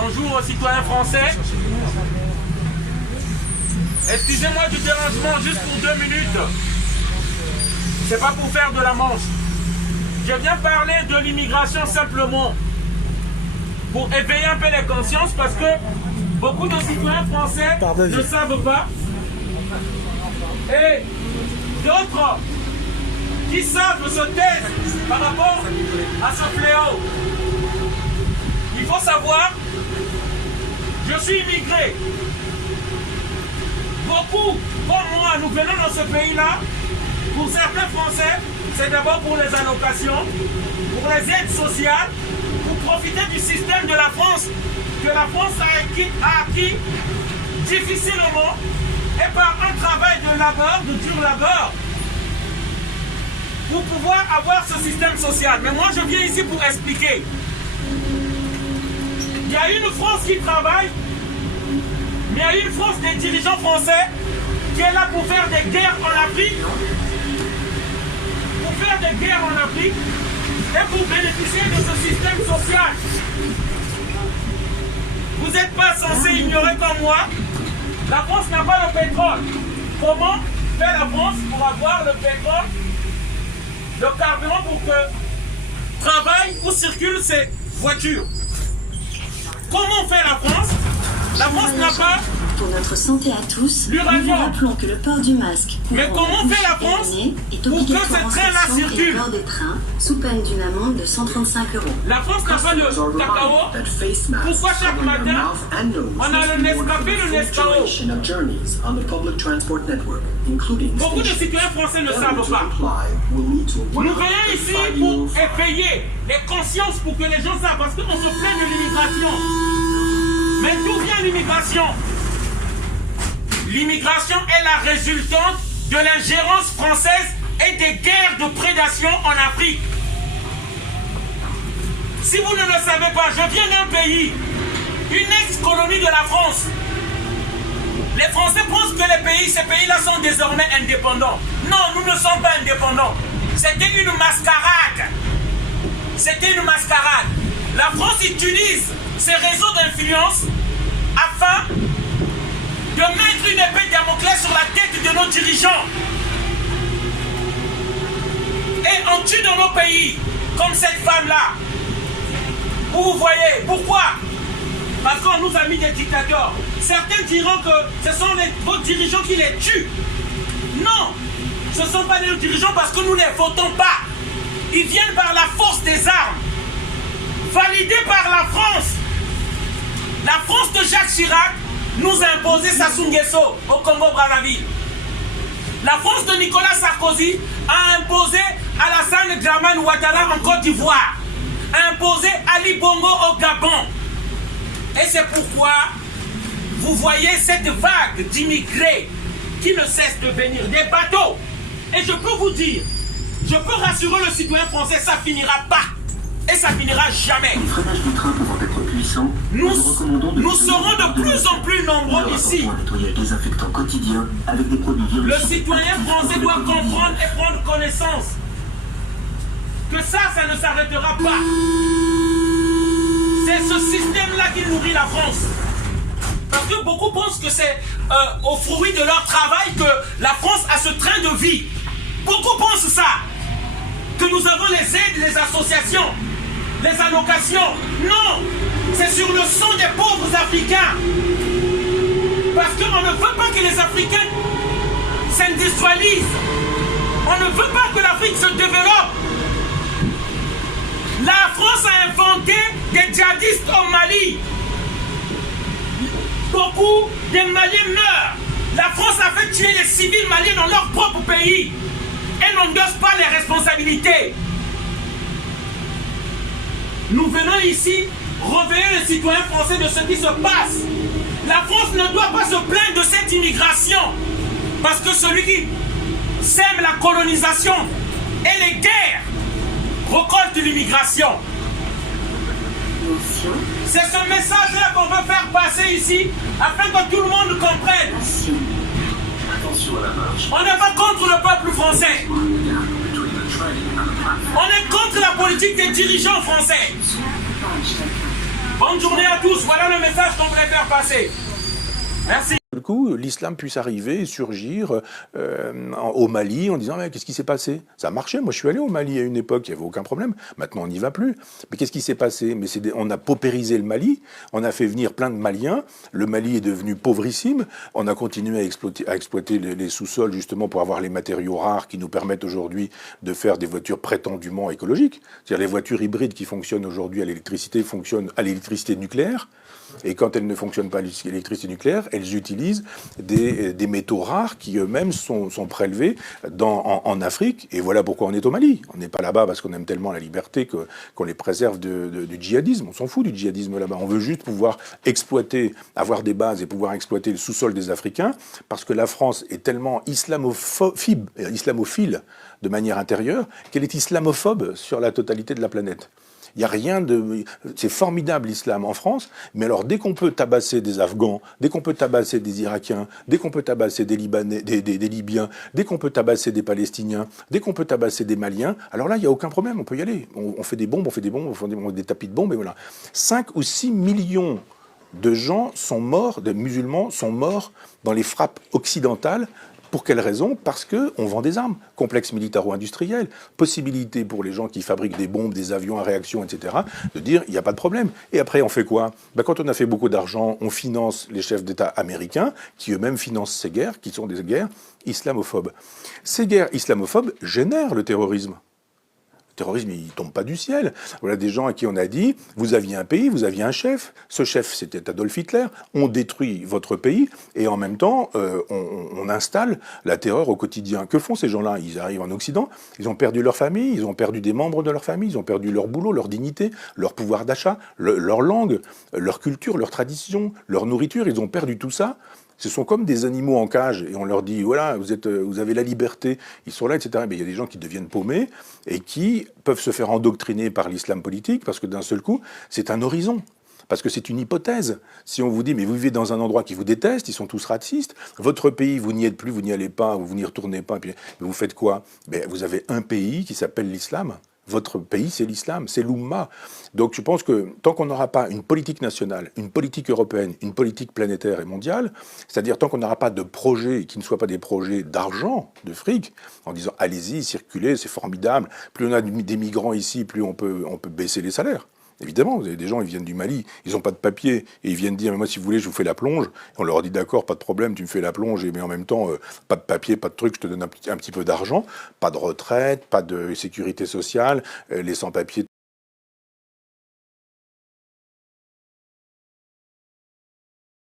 Bonjour aux citoyens français. Excusez-moi du dérangement juste pour 2 minutes. C'est pas pour faire de la manche. Je viens parler de l'immigration simplement pour éveiller un peu les consciences parce que beaucoup de citoyens français ne savent pas. Et d'autres qui savent se taire par rapport à ce fléau. Il faut savoir, je suis immigré. Beaucoup, comme moi, nous venons dans ce pays-là. Pour certains Français, c'est d'abord pour les allocations, pour les aides sociales, pour profiter du système de la France, que la France a acquis difficilement et par un travail de labeur, de dur labeur, pour pouvoir avoir ce système social. Mais moi, je viens ici pour expliquer. Il y a une France qui travaille, mais il y a une France des dirigeants français qui est là pour faire des guerres en Afrique, et pour bénéficier de ce système social. Vous n'êtes pas censé ignorer comme moi, la France n'a pas le pétrole. Comment fait la France pour avoir le pétrole, le carburant pour que travaillent ou circulent ces voitures? Comment fait la France? La France n'a pas... Pour notre santé à tous, nous vous rappelons que le port du masque mais comment fait la France est pour que obligatoire ces trains-là circulent? bord des trains, sous peine d'une amende de 135 €. La France n'a pas de cacao. Pourquoi chaque matin, on a le Nescafé, le Nescao? Beaucoup de citoyens français ne savent pas. Nous venons ici pour éveiller les consciences pour que les gens savent, parce qu'on se plaint de l'immigration. Mais d'où vient l'immigration? L'immigration est la résultante de l'ingérence française et des guerres de prédation en Afrique. Si vous ne le savez pas, je viens d'un pays, une ex-colonie de la France. Les Français pensent que ces pays-là sont désormais indépendants. Non, nous ne sommes pas indépendants. C'était une mascarade. C'était une mascarade. La France utilise ses réseaux d'influence afin de mettre une épée Damoclès sur la tête de nos dirigeants. Et on tue dans nos pays, comme cette femme-là. Vous voyez, pourquoi? Parce qu'on nous a mis des dictateurs. Certains diront que ce sont vos dirigeants qui les tuent. Non, ce ne sont pas nos dirigeants parce que nous ne les votons pas. Ils viennent par la force des armes, validés par la France. La France de Jacques Chirac nous a imposé Sassou Nguesso au Congo-Brazzaville. La France de Nicolas Sarkozy a imposé Alassane Dramane Ouattara en Côte d'Ivoire, a imposé Ali Bongo au Gabon. Et c'est pourquoi vous voyez cette vague d'immigrés qui ne cesse de venir, des bateaux. Et je peux vous dire, je peux rassurer le citoyen français, ça finira pas. Et ça finira jamais. Les freinages du train pouvant être puissants, nous serons de plus en plus nombreux ici. Un nettoyage désinfectant quotidien avec des produits le citoyen français doit comprendre et prendre connaissance que ça ne s'arrêtera pas. C'est ce système-là qui nourrit la France. Parce que beaucoup pensent que c'est au fruit de leur travail que la France a ce train de vie. Beaucoup pensent ça. Que nous avons les aides, les associations, les allocations. Non, c'est sur le sang des pauvres Africains. Parce qu'on ne veut pas que les Africains s'industrialisent. On ne veut pas que l'Afrique se développe. La France a inventé des djihadistes au Mali. Beaucoup de Maliens meurent. La France a fait tuer les civils maliens dans leur propre pays. Et n'endosse pas les responsabilités. Nous venons ici réveiller les citoyens français de ce qui se passe. La France ne doit pas se plaindre de cette immigration. Parce que celui qui sème la colonisation et les guerres récolte l'immigration. C'est ce message-là qu'on veut faire passer ici afin que tout le monde comprenne. On n'est pas contre le peuple français. On est contre la politique des dirigeants français. Bonne journée à tous, voilà le message qu'on voulait faire passer. Merci. Du coup, l'islam puisse arriver et surgir au Mali en disant mais qu'est-ce qui s'est passé? Ça a marché, moi je suis allé au Mali à une époque, il n'y avait aucun problème. Maintenant on n'y va plus. Mais qu'est-ce qui s'est passé? Mais on a paupérisé le Mali, on a fait venir plein de Maliens, le Mali est devenu pauvrissime, on a continué à exploiter les sous-sols justement pour avoir les matériaux rares qui nous permettent aujourd'hui de faire des voitures prétendument écologiques. C'est-à-dire les voitures hybrides qui fonctionnent aujourd'hui à l'électricité fonctionnent à l'électricité nucléaire. Et quand elles ne fonctionnent pas à l'électricité nucléaire, elles utilisent des métaux rares qui eux-mêmes sont prélevés en Afrique. Et voilà pourquoi on est au Mali. On n'est pas là-bas parce qu'on aime tellement la liberté qu'on les préserve du djihadisme. On s'en fout du djihadisme là-bas. On veut juste pouvoir exploiter, avoir des bases et pouvoir exploiter le sous-sol des Africains parce que la France est tellement islamophile de manière intérieure qu'elle est islamophobe sur la totalité de la planète. Il n'y a rien de... C'est formidable l'islam en France, mais alors dès qu'on peut tabasser des Afghans, dès qu'on peut tabasser des Irakiens, dès qu'on peut tabasser des Libanais, des Libyens, dès qu'on peut tabasser des Palestiniens, dès qu'on peut tabasser des Maliens, alors là, il n'y a aucun problème, on peut y aller. On fait des bombes, on fait des tapis de bombes, et voilà. 5 ou 6 millions de gens sont morts, de musulmans sont morts dans les frappes occidentales. Pour quelle raison? Parce qu'on vend des armes. Complexe militaro-industriel, possibilité pour les gens qui fabriquent des bombes, des avions à réaction, etc., de dire il n'y a pas de problème. Et après, on fait quoi? Quand on a fait beaucoup d'argent, on finance les chefs d'État américains, qui eux-mêmes financent ces guerres, qui sont des guerres islamophobes. Ces guerres islamophobes génèrent le terrorisme. Le terrorisme, il ne tombe pas du ciel. Voilà des gens à qui on a dit, vous aviez un pays, vous aviez un chef, ce chef c'était Adolf Hitler, on détruit votre pays et en même temps on installe la terreur au quotidien. Que font ces gens-là? Ils arrivent en Occident, ils ont perdu leur famille, ils ont perdu des membres de leur famille, ils ont perdu leur boulot, leur dignité, leur pouvoir d'achat, leur langue, leur culture, leur tradition, leur nourriture, ils ont perdu tout ça. Ce sont comme des animaux en cage et on leur dit voilà, vous avez la liberté, ils sont là, etc. Mais il y a des gens qui deviennent paumés et qui peuvent se faire endoctriner par l'islam politique parce que d'un seul coup, c'est un horizon. Parce que c'est une hypothèse. Si on vous dit, mais vous vivez dans un endroit qui vous déteste, ils sont tous racistes, votre pays, vous n'y êtes plus, vous n'y allez pas, vous n'y retournez pas, puis vous faites quoi? Vous avez un pays qui s'appelle l'islam. Votre pays, c'est l'islam, c'est l'Oumma. Donc je pense que tant qu'on n'aura pas une politique nationale, une politique européenne, une politique planétaire et mondiale, c'est-à-dire tant qu'on n'aura pas de projets qui ne soient pas des projets d'argent, de fric, en disant allez-y, circulez, c'est formidable, plus on a des migrants ici, plus on peut baisser les salaires. Évidemment, vous avez des gens, ils viennent du Mali, ils n'ont pas de papier, et ils viennent dire, mais moi, si vous voulez, je vous fais la plonge. Et on leur dit, d'accord, pas de problème, tu me fais la plonge, mais en même temps, pas de papier, pas de truc, je te donne un petit peu d'argent, pas de retraite, pas de sécurité sociale, les sans-papiers